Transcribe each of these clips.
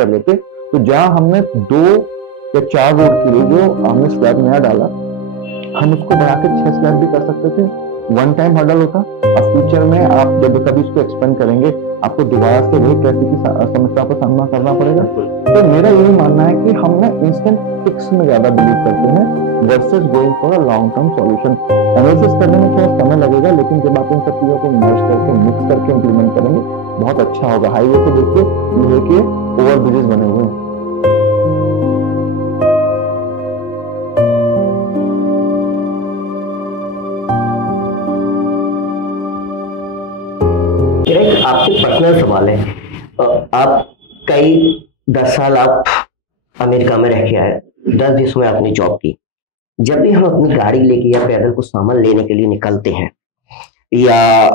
कर लेते, तो जहां हमने 2 या 4 रोड के लिए जो हमने स्लैब नया डाला, हम उसको बढ़ा के 6 स्लैब भी कर सकते थे। वन टाइम हर्डल होता। अब फ्यूचर में आप जब कभी इसको एक्सपेंड करेंगे, आपको दोबारा से वही ट्रैफिक की समस्या का सामना करना पड़ेगा। तो मेरा यही मानना है कि हम ना इंस्टेंट फिक्स में ज्यादा बिलीव करते हैं versus going for a long term solution. Analysis करने में थोड़ा समय लगेगा, लेकिन जब आप इन सब चीजों को मर्ज करके मिक्स करके इम्प्लीमेंट करेंगे, बहुत अच्छा होगा। हाईवे को देखिए, लोहे के ओवर ब्रिजेस बने हुए हैं। एक आपसे पर्सनल सवाल है। आप कई 10 साल आप अमेरिका में रह के आए, 10 देशों में आपने जॉब की। जब भी हम अपनी गाड़ी लेके या पैदल को सामान लेने के लिए निकलते हैं, या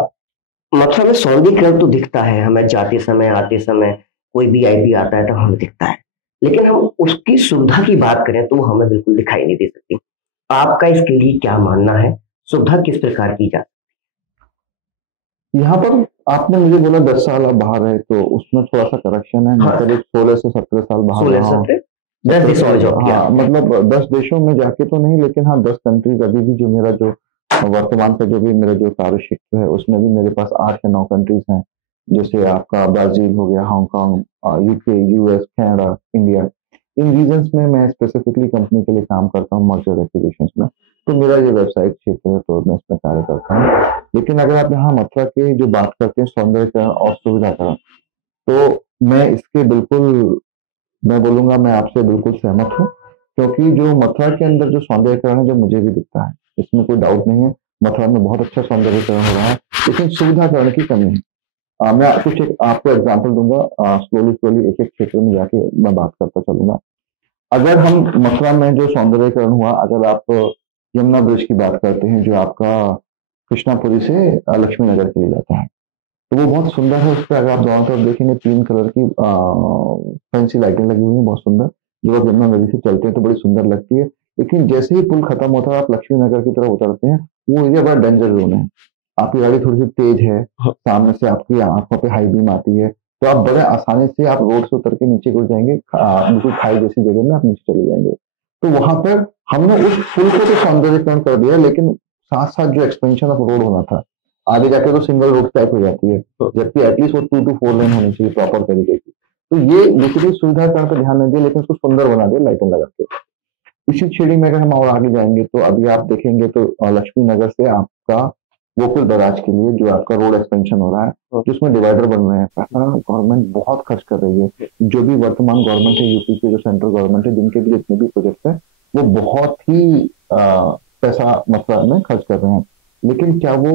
मतलब सौंदर्यीकरण तो दिखता है हमें, जाते समय आते समय कोई भी वीआईपी आता है तो हमें दिखता है, लेकिन हम उसकी सुविधा की बात करें तो वो हमें बिल्कुल दिखाई नहीं दे सकती। आपका इसके लिए क्या मानना है? सुविधा किस प्रकार की जा? यहाँ पर आपने मुझे बोला 10 साल आप बाहर है, तो उसमें थोड़ा सा करेक्शन है। मैं हाँ, करीब 16 से 17 साल बाहर 16 रहा हूँ। 17 10 देशों में जॉब किया। हाँ, मतलब 10 देशों में जाके तो नहीं, लेकिन हाँ 10 कंट्रीज अभी भी जो मेरा जो वर्तमान का जो भी मेरा जो कार्य क्षेत्र है, उसमें भी मेरे पास 8 या 9 कंट्रीज हैं। जैसे आपका ब्राजील हो गया, Hong Kong, UK, US, Canada, India. इन रीजन्स में मैं स्पेसिफिकली कंपनी के लिए काम करता हूँ, मर्जर एक्विजिशंस में। तो मेरा ये व्यवसायिक क्षेत्र है, तो मैं इसमें कार्य करता हूँ। लेकिन अगर आप यहाँ मथुरा की जो बात करते हैं सौंदर्यकरण और सुविधाकरण, तो मैं इसके बिल्कुल, मैं बोलूंगा मैं आपसे बिल्कुल सहमत हूँ। क्योंकि जो मथुरा के अंदर जो सौंदर्यकरण है, जो मुझे भी दिखता है, इसमें कोई डाउट नहीं है। मथुरा में बहुत अच्छा सौंदर्यकरण हो रहा है, लेकिन सुविधाकरण की कमी है। मैं कुछ एक आपको एग्जांपल दूंगा, स्लोली स्लोली एक एक क्षेत्र में जाके मैं बात करता चलूंगा। अगर हम मथुरा में जो सौंदर्यकरण हुआ, अगर आप यमुना ब्रिज की बात करते हैं, जो आपका कृष्णापुरी से लक्ष्मी नगर के लिए जाता है, तो वो बहुत सुंदर है। उस पर अगर आप दोनों तरफ देखेंगे, 3 कलर की फैंसी लाइटें लगी हुई हैं, बहुत सुंदर। जब आप यमुना नदी से चलते हैं तो बड़ी सुंदर लगती है। लेकिन जैसे ही पुल खत्म होता है, आप लक्ष्मी नगर की तरफ उतरते हैं, वो एरिया बड़ा डेंजर जोन है। आपकी गाड़ी थोड़ी सी तेज है, सामने से आपकी आंखों पे हाई बीम आती है, तो आप बड़े आसानी से आप रोड से उतर के नीचे गिर जाएंगे। बिल्कुल खाई जैसी जगह में आप नीचे चले जाएंगे। तो वहां पर हमने उस पुल को तो सौंदर्यीकरण कर दिया, लेकिन साथ साथ जो एक्सपेंशन ऑफ रोड होना था, आगे जाके तो सिंगल रोड टाइप हो जाती है, जबकि एटलीस्ट वो 2 to 4 लेन होनी चाहिए प्रॉपर तरीके की। तो ये बेसिकली सुविधाकरण पर ध्यान नहीं दिया, लेकिन उसको सुंदर बना दिया लाइटें लगा के। इसी श्रेणी में अगर हम और आगे जाएंगे, तो अभी आप देखेंगे तो लक्ष्मी नगर से आपका गोकुल बराज के लिए जो आपका रोड एक्सपेंशन हो रहा है, जिसमें डिवाइडर बन रहे हैं, पैसा गवर्नमेंट बहुत खर्च कर रही है। जो भी वर्तमान गवर्नमेंट है, यूपी की जो सेंट्रल गवर्नमेंट है, जिनके भी जितने भी प्रोजेक्ट है, वो बहुत ही पैसा मात्रा में खर्च कर रहे हैं। लेकिन क्या वो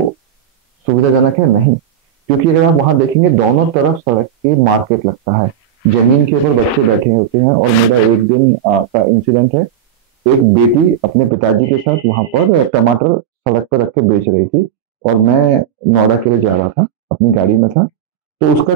सुविधाजनक है? नहीं। क्योंकि अगर आप वहां देखेंगे, दोनों तरफ सड़क के मार्केट लगता है, जमीन के ऊपर बच्चे बैठे होते हैं। और मेरा एक दिन का इंसिडेंट है, एक बेटी अपने पिताजी के साथ वहां पर टमाटर सड़क पर रख के बेच रही थी, और मैं नोएडा के लिए जा रहा था, अपनी गाड़ी में था। तो उसका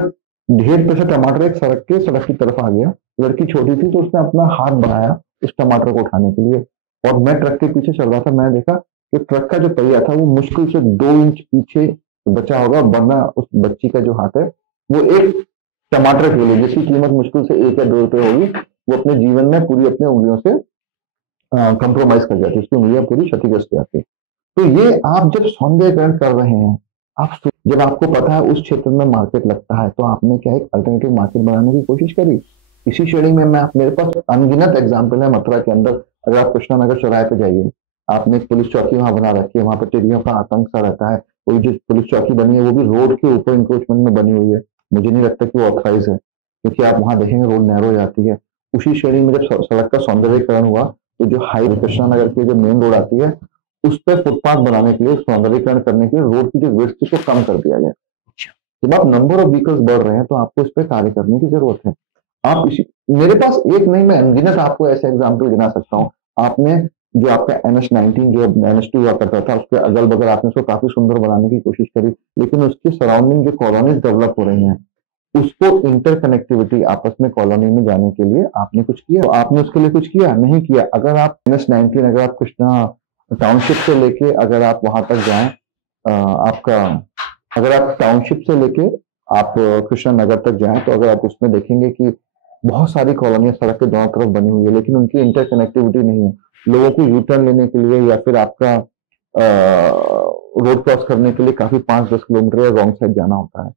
ढेर पे से टमाटर एक सड़क की तरफ आ गया। लड़की छोटी थी, तो उसने अपना हाथ बढ़ाया उस टमाटर को उठाने के लिए, और मैं ट्रक के पीछे चल रहा था। मैं देखा कि ट्रक का जो पहिया था, वो मुश्किल से 2 इंच पीछे बचा होगा, वरना उस बच्ची का जो हाथ है, वो एक टमाटर के लिए, जिसकी कीमत मुश्किल से 1 या 2 रुपए होगी, वो अपने जीवन में पूरी अपने उंगलियों से कंप्रोमाइज कर जाती है, उसकी उंगलियां पूरी क्षतिग्रस्त हो जाती है। तो ये आप जब सौंदर्यकरण कर रहे हैं, आप जब आपको पता है उस क्षेत्र में मार्केट लगता है, तो आपने क्या एक अल्टरनेटिव मार्केट बनाने की कोशिश करी। इसी श्रेणी में मैं, मेरे पास अनगिनत एग्जाम्पल है मथुरा के अंदर। अगर आप कृष्णा नगर चौराहे पे जाइए, आपने एक पुलिस चौकी वहां बना रखी है, वहां पर चिड़ियों का आतंक सा रहता है। वो जो पुलिस चौकी बनी है, वो भी रोड के ऊपर इंक्रोचमेंट में बनी हुई है। मुझे नहीं लगता कि वो ऑथराइज है, क्योंकि आप वहां देखेंगे रोड नैरो हो जाती है। उसी श्रेणी में जब सड़क का सौंदर्यीकरण हुआ, तो जो हाईवे कृष्णा नगर की जो मेन रोड आती है, उस पर फुटपाथ बनाने के लिए, सौंदर्यीकरण करने के लिए, रोड की जो विड्थ थी उसको कम कर दिया गया। जब आप नंबर ऑफ व्हीकल्स बढ़ रहे हैं, तो आपको इस पर कार्य करने की जरूरत है। आप इसी, मेरे पास एक नहीं, मैं अनगिनत आपको ऐसे एग्जाम्पल गिना सकता हूँ। आपने जो आपका NH-19 जो NH2 हुआ करता था, उसके अगल बगल आपने उसको काफी सुंदर बनाने की कोशिश करी, लेकिन उसकी सराउंडिंग जो कॉलोनीज डेवलप हो रही हैं, उसको इंटरकनेक्टिविटी आपस में कॉलोनी में जाने के लिए आपने कुछ किया? तो आपने उसके लिए कुछ किया? नहीं किया। अगर आप NH-19, अगर आप कृष्णा टाउनशिप से लेके अगर आप वहां तक जाएं, आपका, अगर आप टाउनशिप से लेके आप कृष्णा नगर तक जाएं, तो अगर आप उसमें देखेंगे कि बहुत सारी कॉलोनियां सड़क के दोनों तरफ बनी हुई है, लेकिन उनकी इंटरकनेक्टिविटी नहीं है। लोगों को यू टर्न लेने के लिए या फिर आपका रोड क्रॉस करने के लिए काफी 5-10 किलोमीटर या रॉन्ग साइड जाना होता है।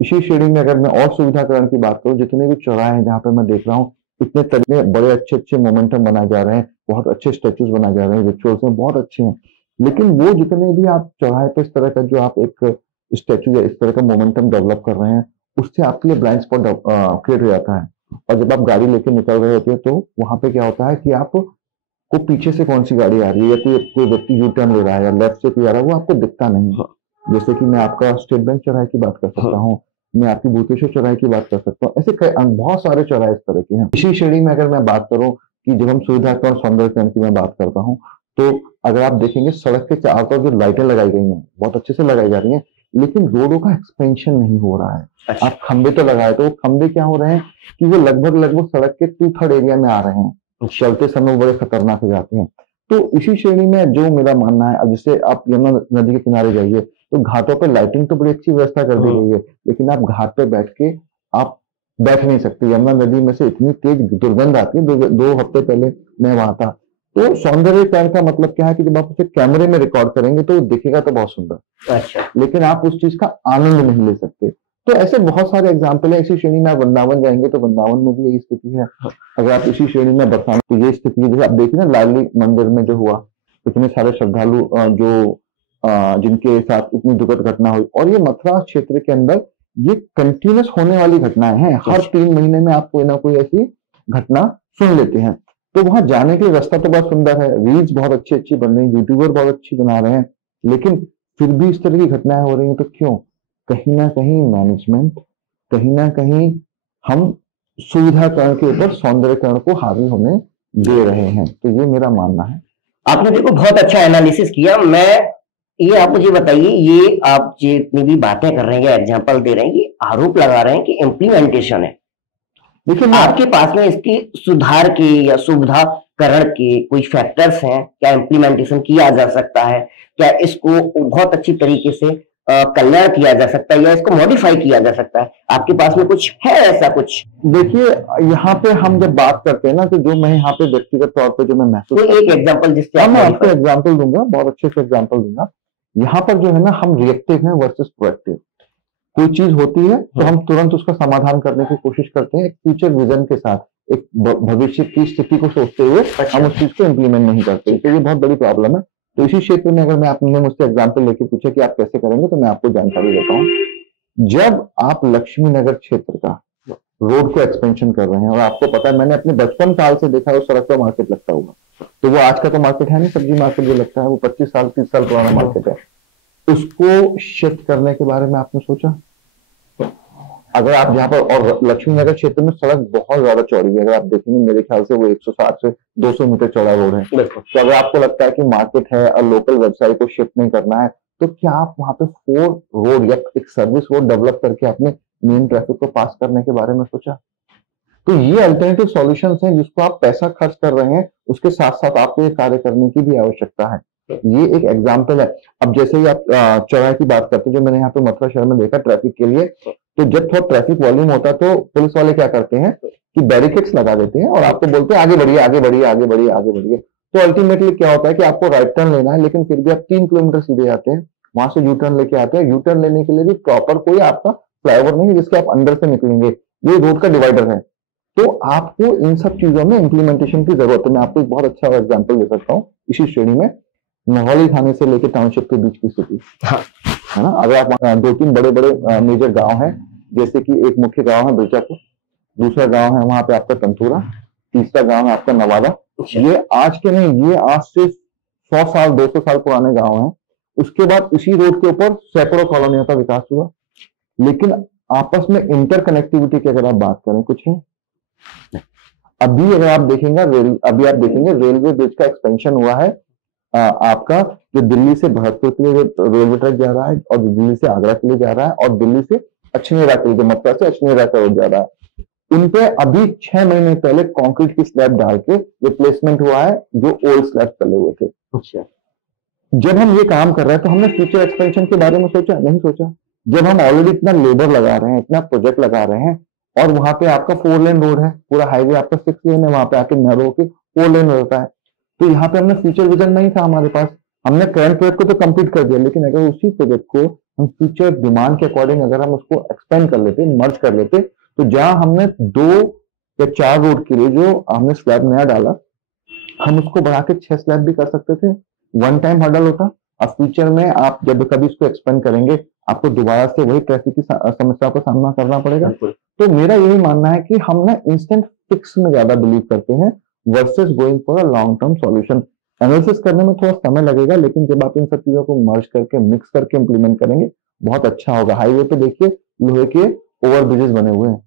इसी श्रेणी में अगर मैं और सुविधाकरण की बात करूं, जितने भी चौराहे हैं जहां पे मैं देख रहा हूँ, इतने तरीके बड़े अच्छे अच्छे मोमेंटम बनाए जा रहे हैं, बहुत अच्छे स्टेचूज बनाए जा रहे हैं, रिचुअल्स में बहुत अच्छे हैं। लेकिन वो जितने भी आप चौराहे पे इस तरह का जो आप एक स्टेचू या इस तरह का मोमेंटम डेवलप कर रहे हैं, उससे आपके लिए ब्लाइंड स्पॉट क्रिएट हो जाता है। और जब आप गाड़ी लेके निकल रहे होते हैं तो वहां पे क्या होता है कि आप को पीछे से कौन सी गाड़ी आ रही है या कोई व्यक्ति यू टर्न ले रहा है या लेफ्ट से कोई आ रहा है, वो आपको दिखता नहीं है। जैसे कि मैं आपका स्टेट बैंक चौराहे की बात कर सकता हूँ, मैं आपकी भूतेश्वर चौराहे की बात कर सकता हूँ, ऐसे बहुत सारे चौराहे इस तरह के हैं। इसी श्रेणी में अगर मैं बात करूँ कि जब हम सुविधाकरण सौंदर्यकरण की मैं बात करता हूँ, तो अगर आप देखेंगे सड़क के चारों तरफ जो लाइटें लगाई गई हैं बहुत अच्छे से लगाई जा रही हैं, लेकिन रोडों का एक्सपेंशन नहीं हो रहा है। अच्छा। आप खंबे तो लगाए, तो वो खंबे क्या हो रहे हैं कि वो लगभग सड़क के 2/3 एरिया में आ रहे हैं, चलते समय बड़े खतरनाक हो जाते हैं। तो इसी श्रेणी में जो मेरा मानना है, अब जैसे आप यमुना नदी के किनारे जाइए तो घाटों पर लाइटिंग तो बड़ी अच्छी व्यवस्था कर दी गई है, लेकिन आप घाट पे बैठ के आप बैठ नहीं सकते। यमुना नदी में से इतनी तेज दुर्गंध आती है। 2 हफ्ते पहले मैं वहां था। तो सौंदर्यीकरण का मतलब क्या है कि जब आप उसे कैमरे में रिकॉर्ड करेंगे तो दिखेगा तो बहुत सुंदर, अच्छा, लेकिन आप उस चीज का आनंद नहीं ले सकते। तो ऐसे बहुत सारे एग्जाम्पल है। इसी श्रेणी में आप वृंदावन जाएंगे तो वृंदावन में भी यही स्थिति है। अगर आप इसी श्रेणी में बताएं तो ये स्थिति है। जैसे आप देखिए ना लाली मंदिर में जो हुआ, इतने सारे श्रद्धालु जिनके साथ इतनी दुखद घटना हुई, और ये मथुरा क्षेत्र के अंदर ये कंटिन्यूस होने वाली घटनाएं हैं। हर 3 महीने में आप कोई ना कोई ऐसी घटना सुन लेते हैं। तो वहां जाने के लिए रास्ता तो बहुत सुंदर है, रील्स बहुत अच्छी अच्छी बन रही है, यूट्यूबर बहुत अच्छी बना रहे हैं, लेकिन फिर भी इस तरह की घटनाएं हो रही हैं। तो क्यों? कहीं ना कहीं मैनेजमेंट, कहीं ना कहीं हम सुविधाकरण के ऊपर सौंदर्यकरण को हावी होने दे रहे हैं। तो ये मेरा मानना है। आपने देखो बहुत अच्छा एनालिसिस किया। ये आप मुझे बताइए, ये आप जितनी भी बातें कर रहे हैं, एग्जांपल दे रहे हैं, ये आरोप लगा रहे हैं कि इम्प्लीमेंटेशन है। देखिए आपके पास में इसकी सुधार के या सुविधाकरण के कोई फैक्टर्स हैं क्या? इम्प्लीमेंटेशन किया जा सकता है क्या? इसको बहुत अच्छी तरीके से कल्याण किया जा सकता है या इसको मॉडिफाई किया जा सकता है? आपके पास में कुछ है ऐसा कुछ? देखिए यहाँ पे हम जब बात करते हैं ना, तो जो मैं यहाँ पे व्यक्तिगत तौर पे जो मैं महसूस तो एक एग्जांपल जिससे मैं आपको एग्जांपल दूंगा, बहुत अच्छे से एग्जांपल दूंगा। यहाँ पर जो है ना, हम रिएक्टिव हैं वर्सेस प्रोएक्टिव। कोई चीज होती है तो हम तुरंत उसका समाधान करने की कोशिश करते हैं, एक फ्यूचर विजन के साथ, एक भविष्य की स्थिति को सोचते हुए हम उस चीज को इम्प्लीमेंट नहीं करते। तो ये बहुत बड़ी प्रॉब्लम है। तो इसी क्षेत्र में अगर मैं आपने मुझसे एग्जाम्पल लेके पूछे कि आप कैसे करेंगे, तो मैं आपको जानकारी देता हूँ। जब आप लक्ष्मी नगर क्षेत्र का रोड को एक्सपेंशन कर रहे हैं, और आपको पता है मैंने अपने बचपन काल से देखा है उस सड़क पर मार्केट लगता होगा, तो वो आज का तो मार्केट है नहीं, सब्जी मार्केट जो लगता है वो 25 साल 30 साल पुराना मार्केट है। उसको शिफ्ट करने के बारे में आपने सोचा? अगर आप यहाँ पर, और लक्ष्मी नगर क्षेत्र में सड़क बहुत ज्यादा चौड़ी है, अगर आप देखेंगे मेरे ख्याल से वो 160 से 200 मीटर चौड़ा रोड है। तो अगर आपको लगता है कि मार्केट है और लोकल व्यवसाय को शिफ्ट नहीं करना है, तो क्या आप वहां पे 4 रोड या एक सर्विस रोड डेवलप करके अपने मेन ट्रैफिक को पास करने के बारे में सोचा? तो ये अल्टरनेटिव सॉल्यूशंस हैं जिसको आप पैसा खर्च कर रहे हैं, उसके साथ साथ आपको ये कार्य करने की भी आवश्यकता है। ये एक एग्जाम्पल है। अब जैसे ही आप चौराहे की बात करते हैं, जो मैंने यहाँ पे मथुरा शहर में देखा ट्रैफिक के लिए, तो जब थोड़ा ट्रैफिक वॉल्यूम होता है तो पुलिस वाले क्या करते हैं कि बैरिकेड्स लगा देते हैं और आपको बोलते हैं आगे बढ़िए आगे बढ़िए आगे बढ़िए आगे बढ़िए। तो अल्टीमेटली क्या होता है कि आपको राइट टर्न लेना है, लेकिन फिर भी आप 3 किलोमीटर सीधे जाते हैं, वहां से यू टर्न लेके आते हैं। यू टर्न लेने के लिए भी प्रॉपर कोई आपका फ्लाईओवर नहीं है जिसके आप अंदर से निकलेंगे, ये रोड का डिवाइडर है। तो आपको इन सब चीजों में इंप्लीमेंटेशन की जरूरत है। मैं आपको एक बहुत अच्छा एग्जाम्पल दे सकता हूँ इसी श्रेणी में, मोहाली थाने से लेकर टाउनशिप के बीच की स्थिति है ना। अगर आप 2-3 बड़े बड़े मेजर गांव हैं, जैसे कि एक मुख्य गांव है बिरजापुर, दूसरा गांव है वहां पे आपका तंतुरा, तीसरा गांव है आपका नवादा। ये आज के नहीं, ये आज से 100 साल 200 साल पुराने गांव हैं। उसके बाद इसी रोड के ऊपर सैकड़ों कॉलोनियों का विकास हुआ, लेकिन आपस में इंटरकनेक्टिविटी की अगर आप बात करें कुछ है। अभी अगर आप देखेंगे रेलवे ब्रिज का एक्सपेंशन हुआ है। आपका जो दिल्ली से भरतपुर के लिए रेलवे ट्रैक जा रहा है, और दिल्ली से आगरा के लिए जा रहा है, और दिल्ली से अछनेरा के लिए, जो मथुरा से अछनेरा का रोड जा रहा है, उन पे अभी 6 महीने पहले कंक्रीट की स्लैब डाल के रिप्लेसमेंट हुआ है जो ओल्ड स्लैब चले हुए थे। अच्छा, जब हम ये काम कर रहे हैं तो हमने फ्यूचर एक्सपेंशन के बारे में सोचा? नहीं सोचा। जब हम ऑलरेडी इतना लेबर लगा रहे हैं, इतना प्रोजेक्ट लगा रहे हैं, और वहां पे आपका 4 लेन रोड है, पूरा हाईवे आपका 6 लेन है, वहां पे आके नैरो होके 4 लेन रहता है। तो यहाँ पे हमने फ्यूचर विजन नहीं था हमारे पास, हमने करंट प्रोजेक्ट को तो कंप्लीट कर दिया, लेकिन अगर उसी प्रोजेक्ट को हम फ्यूचर डिमांड के अकॉर्डिंग अगर हम उसको एक्सपेंड कर लेते, मर्ज कर लेते, तो जहां हमने 2 या 4 रोड के लिए जो हमने स्लैब नया डाला, हम उसको बढ़ा के 6 स्लैब भी कर सकते थे। वन टाइम हर्डल होता। अब फ्यूचर में आप जब कभी इसको एक्सपेंड करेंगे, आपको दोबारा से वही ट्रैफिक की समस्या का सामना करना पड़ेगा। तो मेरा यही मानना है कि हम ना इंस्टेंट फिक्स में ज्यादा बिलीव करते हैं versus going for a long term solution. Analysis करने में थोड़ा समय लगेगा, लेकिन जब आप इन सब चीजों को मर्ज करके मिक्स करके इंप्लीमेंट करेंगे, बहुत अच्छा होगा। हाईवे पे देखिए लोहे के ओवर ब्रिजेस बने हुए हैं,